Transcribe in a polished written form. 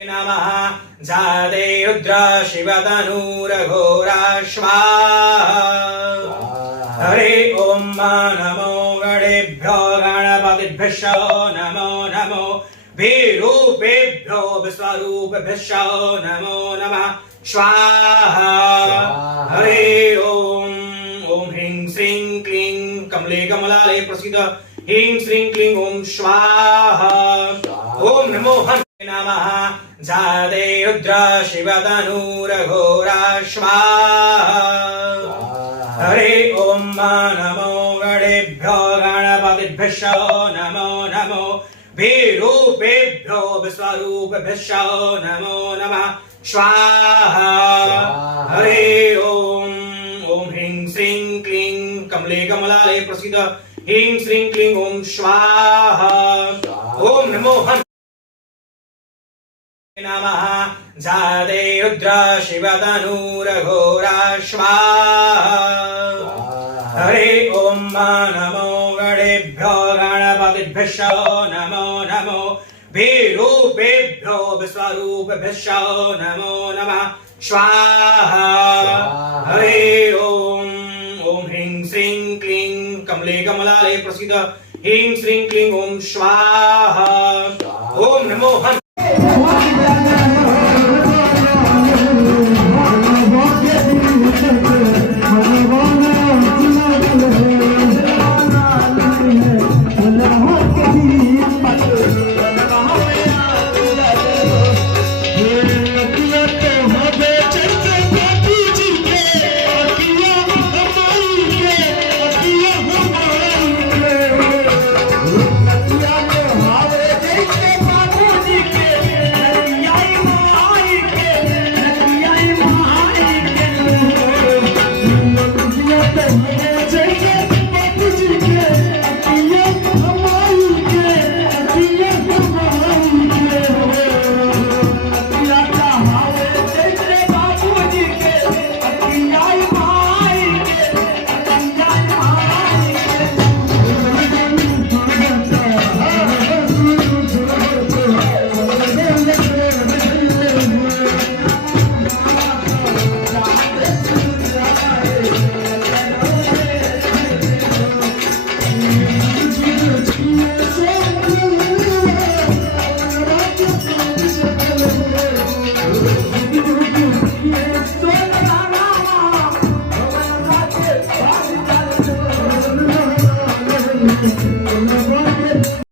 नमः जाते रुद्र शिवतनूरघोरा स्वाहा हरे ओम नमो गणेभ्यो गणपतिभ्यो नमो नमो विरूपेभ्यो विश्वरूपेभ्यो नमो नमः स्वाहा हरे ओम ओम ह्रीं श्रीं क्लीं कमले कमलालये प्रसीद ह्रीं श्रीं क्लीं ओम स्वाहा ओम नमो नमः जाते रुद्र शिवतनूरघोरा स्वाहा हरे ओम नमो गणेभ्यो गणपतिभ्यो नमो नमो विरूपेभ्यो विश्वरूपेभ्यो नमो नमः स्वाहा हरे ओम ओम ह्रीं श्रीं क्लीं कमले कमलालये प्रसीद ह्रीं श्रीं क्लीं ओम स्वाहा ओम नमो नमः जाते रुद्र शिवतनूरघोरा स्वाहा हरे ओम नमो गणेभ्यो गणपतिभ्यो नमो नमो विरूपेभ्यो विश्वरूपेभ्यो नमो नमः स्वाहा हरे ओम ओम ह्रीं श्रीं क्लीं कमले कमलालये प्रसीद ह्रीं श्रीं क्लीं ओम स्वाहा ओम नमो